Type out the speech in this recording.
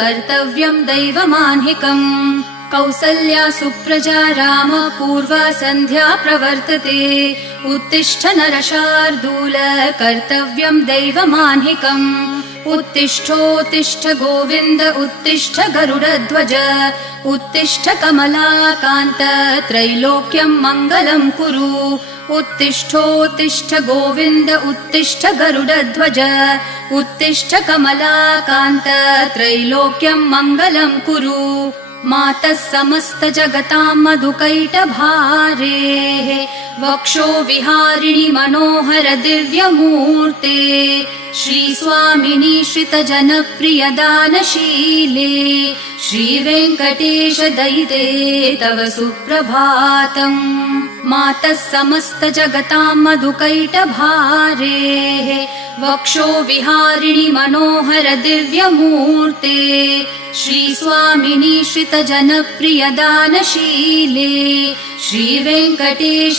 कर्तव्यम् दैवमाह्निकम् कौसल्या सुप्रजा राम पूर्वा सन्ध्या प्रवर्तते उत्तिष्ठ नरशार्दूल कर्तव्यम् दैवमाह्निकम् उत्तिष्ठोत्तिष्ठ गोविन्द उत्तिष्ठ गरुडध्वज उत्तिष्ठ कमलाकान्त त्रैलोक्यम् मङ्गलम् कुरु उत्तिष्ठोत्तिष्ठ गोविन्द उत्तिष्ठ गरुडध्वज उत्तिष्ठ कमलाकान्त त्रैलोक्यम् मङ्गलम् कुरु मातः समस्त जगताम् मधुकैटभारेः वक्षो विहारिणि मनोहर दिव्यमूर्ते श्रीस्वामिनि श्रितजनप्रिय दानशीले श्रीवेङ्कटेश दयिते तव सुप्रभातम् मातः समस्त जगताम् मधुकैटभारेः वक्षो विहारिणि मनोहर दिव्यमूर्ते श्रीस्वामिनि श्रितजनप्रिय दानशीले श्रीवेङ्कटेश